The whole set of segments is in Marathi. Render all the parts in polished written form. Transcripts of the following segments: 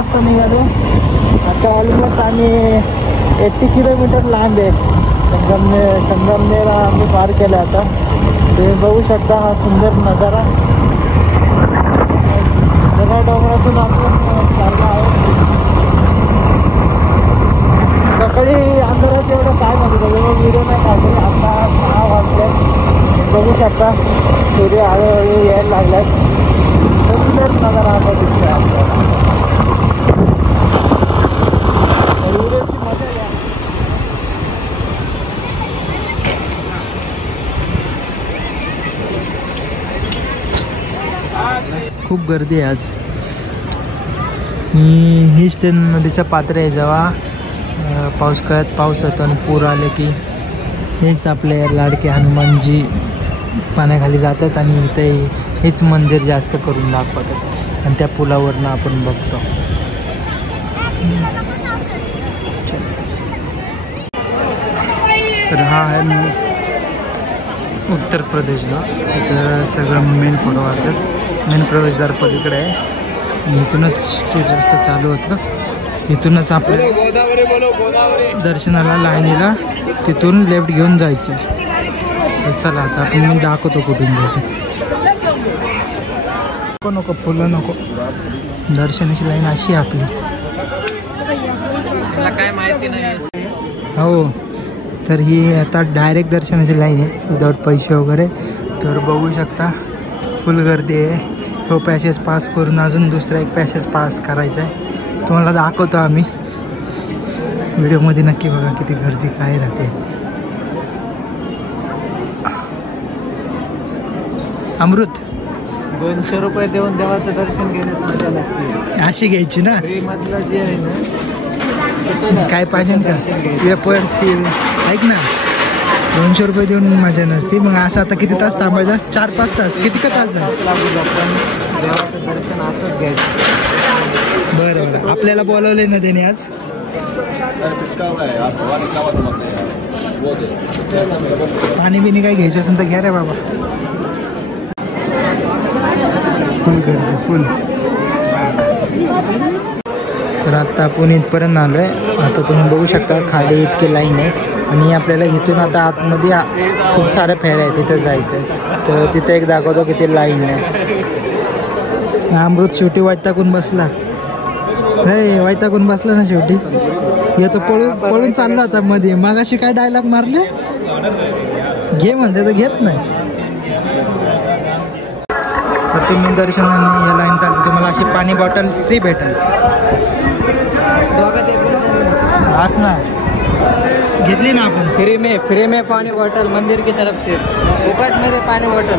वाजता निघालो. आता ऑलमोस्ट आम्ही 80 किलोमीटर लांब आहे. संगमनेर आम्ही पार केलं. आता तुम्ही बघू शकता हा सुंदर नजारा. सगळ्या डोंगरातून आपण चाललो आहोत. सकाळी अंधारात एवढं काय म्हणतो व्हिडिओ नाही काढले. आता 6 वाजले. बघू शकता सूर्य हळूहळू यायला लागल्यात. सुंदर नजारा आता दिसतोय आपल्याला. व्हिडिओची मजा घ्या. खूप गर्दी आहे आज. हीच ते नदीचं पात्र आहे. जेव्हा पावसाळ्यात पाऊस येतो आणि पूर आले की हेच आपले लाडके हनुमानजी पाण्याखाली जातात आणि इथे हेच मंदिर जास्त करून दाखवतात आणि त्या पुलावरनं आपण बघतो. तर हा आहे उत्तर प्रदेशला. तिथं सगळं मेन फोटो काढतात. मेन प्रवेशद्वार पलीकडे आहे. इथूनच स्ट्रीट रस्ता चालू होतं. इथूनच आपल्या दर्शनाला लाईनीला तिथून लेफ्ट घेऊन जायचं. तर चला आता आपण मी दाखवतो कुठून जायचं. नको फुलं नको. दर्शनाची लाईन अशी आहे आपली. काय माहिती नाही. हो तर ही आता डायरेक्ट दर्शनाची लाईन आहे विदाउट पैसे वगैरे. तर बघू शकता फुल गर्दी आहे. हो पॅसेज पास करून अजून दुसरा एक पॅसेज पास करायचा आहे. तुम्हाला दाखवतो आम्ही व्हिडिओमध्ये. नक्की बघा किती गर्दी काय राहते. अमृत 200 रुपये देऊन देवाचं दर्शन घेण्यात मजा नसते. अशी घ्यायची ना. फ्रीमधलं जे आहे ना काय पाहिजे का पेपर्स ऐक ना. 200 रुपये देऊन मजा नसते. मग असं आता किती तास थांबायचा? 4-5 तास. किती का तास लागू पण देवाचं दर्शन असंच घ्यायचं. बरं बरं. आपल्याला बोलवले ना त्याने आज. पाणी बिणी काय घ्यायचं असेल तर घ्या रे बाबा. फुल गर्दी फुल. तर आत्ता आपण इथपर्यंत आलो आहे. आता तुम्ही बघू शकता खाली इतकी लाईन आहे आणि आपल्याला इथून आता आतमध्ये खूप साऱ्या फेऱ्या आहे. तिथं जायचं आहे. तर तिथे एक दाखवतो किती लाईन आहे. अमृत शेवटी वैतागून बसला. नाही वैतागून बसला ना शेवटी. येतो पळून चालला होता मध्ये. मागाशी काय डायलॉग मारले. घे म्हणते तर घेत नाही. तर तुम्ही दर्शनाने या लाईन चालते. तुम्हाला अशी पाणी बॉटल फ्री भेटेल. बस ना घेतली ना आपण. फ्री में पानी बॉटल मंदिर की तरफ से. फुकट मध्ये पाणी बॉटल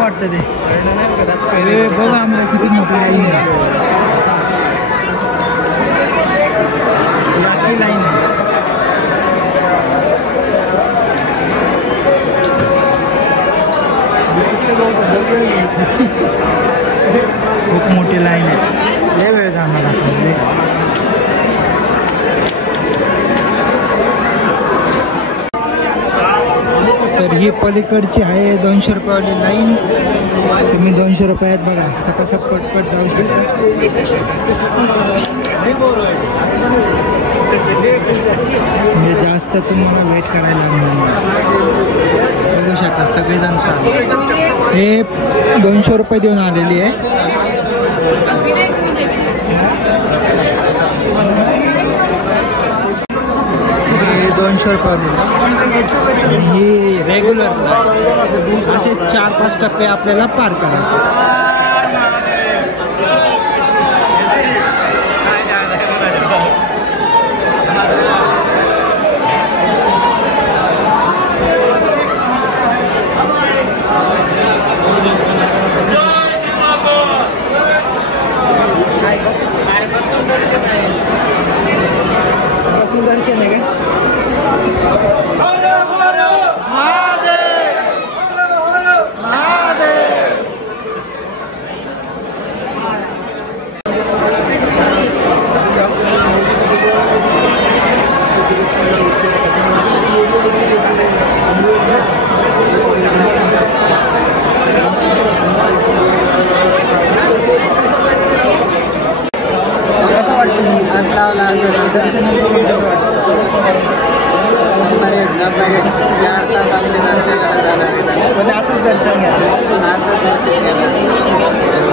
वाटतं ते. बघा आम्हाला किती मोठी लाईन आहे. लाईन आहे. खूप मोठी लाईन आहे. लय वेळ जाणार आपण. तर ही पलीकडची आहे 200 रुपयावाली लाईन. तुम्ही 200 रुपयात बघा सकाळ पटपट जाऊ शकता. म्हणजे जास्त तुम्हाला वेट करायला लागणार. बघू शकता सगळेजण चालू. हे 200 रुपये देऊन आलेली आहे. हे 200 रुपये. ही रेग्युलर असे 4-5 टप्पे आपल्याला पार करायचे. दर्शन आहे का? असंच दर्शन घ्या. असं दर्शन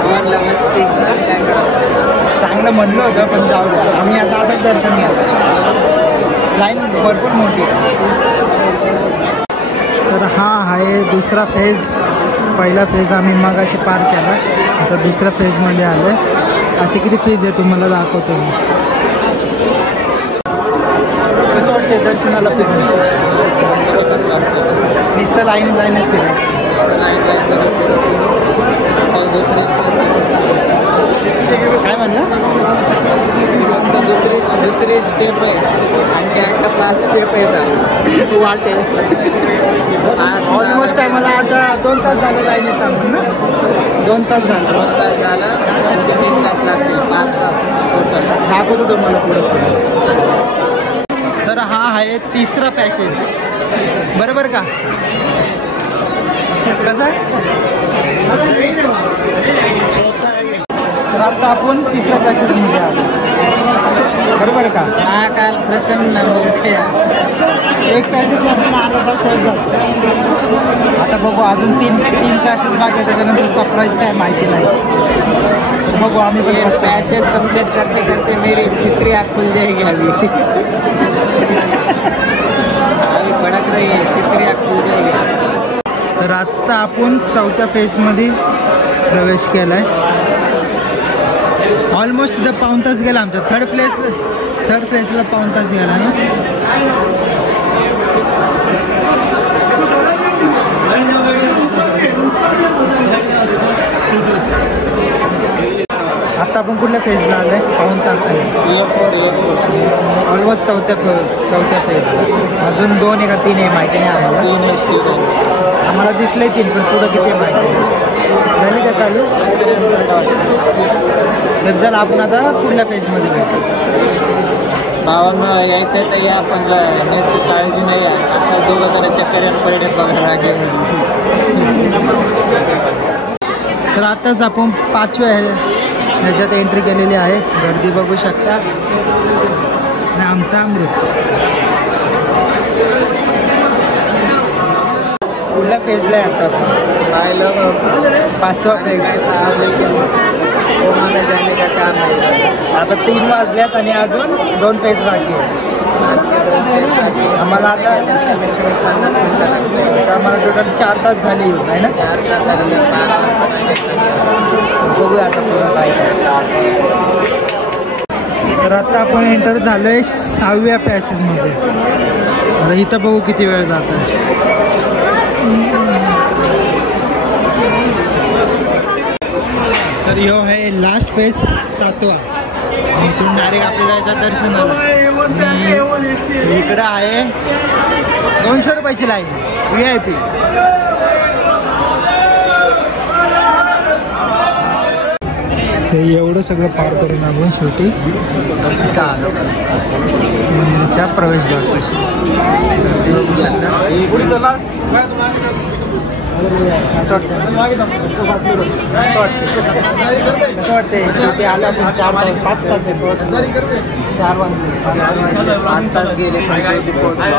घ्यायला मस्ती. चांगलं म्हणलं होतं पण जाऊ द्या, आम्ही आता असंच दर्शन घ्या. लाईन भरपूर मोठी आहे. तर हा आहे दुसरा फेज. पहिला फेज आम्ही मगाशी पार केला, आता दुसऱ्या फेजमध्ये आलो आहे. असे किती फेज आहे तुम्हाला दाखवतो मी. कसं वाटते दर्शनाला फिरून? नुसतं लाईनच फिरायचं. काय म्हणलं? दुसरी स्टेप आहे आणखी अशा 5 स्टेप येतात. वाटे ऑलमोस्ट आहे. मला आता 2 तास झालं लाईनीत थांबून ना. 2 तास झालं. 2 तास झाला. 3 तास लागतील. 5 तास टोटल. दाखवतो तुम्हाला पुढं. तर हा आहे तिसरा पॅसेज, बरोबर का? कसा? तर आता आपण तिसऱ्या पॅसेजमध्ये आलो, बरोबर का? महाकाल प्रसन्न मूर्ती. एक पॅसेज आपण अर्धा तास सहज जातो. आता बघू, अजून तीन पॅसेज बाकी आहे. त्याच्यानंतर सरप्राईज काय माहिती नाही. बघू आम्ही पण पैसेज कंप्लीट करते करते मेरी तीसरी आँख खुल जाएगी. अभी भडक रही है. तीसरी आँख खुल जाएगी. तर आत्ता आपण चौथ्या फेजमध्ये प्रवेश केला आहे. ऑलमोस्ट तिथं पाऊण तास गेला आमचा. थर्ड प्लेसला पाऊण तास गेला ना. आता आपण कुठल्या फेजला आलो आहे? पाऊण तासाने. ऑलमोस्ट चौथ्या फेजला. अजून 2 का 3 आहे माहिती नाही आम्हाला. आम्हाला दिसले 3, पण पुढं किती आहे माहिती नाही. झाली का चालू? तर चल आपण आता पुढल्या फेजमध्ये भेटू. भावांना यायचं तर या, पण नेमकी काळजी नाही आहे. आता दोघं जरा चक्कर आणि परेड बघायला लागेल. तर आताच आपण 5व्या ह्याच्यात एंट्री केलेली आहे. गर्दी बघू शकता. आणि आमचा अमृत कुठल्या फेजला आहे आता? पाहिलं 5वा फेज. मला जाने का काम नाही. आता 3 वाजल्यात आणि अजून 2 फेज बाकी आहे. आम्हाला आता 50 मिनिटं लागते. आम्हाला टोटल 4 तास झाले येऊन, आहे ना? 4 तास झाले. बघूया आता पुढं काय. तर आता आपण एंटर झालो आहे 6व्या पॅसेजमध्ये. आता इथं बघू किती वेळ जात आहे. तर ह्यो आहे लास्ट फेज 7वा. इथून डायरेक्ट आपल्याला जायचं दर्शनाला. इकडं आहे 200 रुपयाची लाईन VIP. हे एवढं सगळं पार करून आपण शेवटी इथं आलो मंदिराच्या प्रवेशद्वारपाशी. गर्दी बघू शकता. असं वाटते शेवटी आलं आपण. 5 तास आहे. 4 वाजले. 5 तास गेले पण शेवटी पोहोचलो.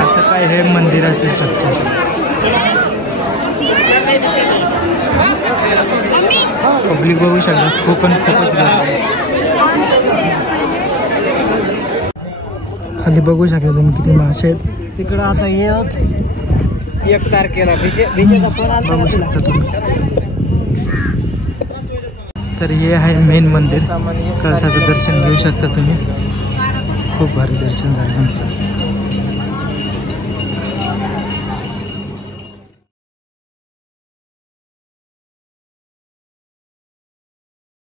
असं काय हे मंदिराचे स्ट्रक्चर. पब्लिक बघू शकता. खूपच खाली बघू शकता तुम्ही किती मासे आहेत. तिकडं आता 1 तारखेला विजेचा फोन आला बघू शकता तुम्ही. तर हे आहे मेन मंदिर. कळसाचं दर्शन घेऊ शकता तुम्ही. खूप भारी दर्शन झालं आमचं.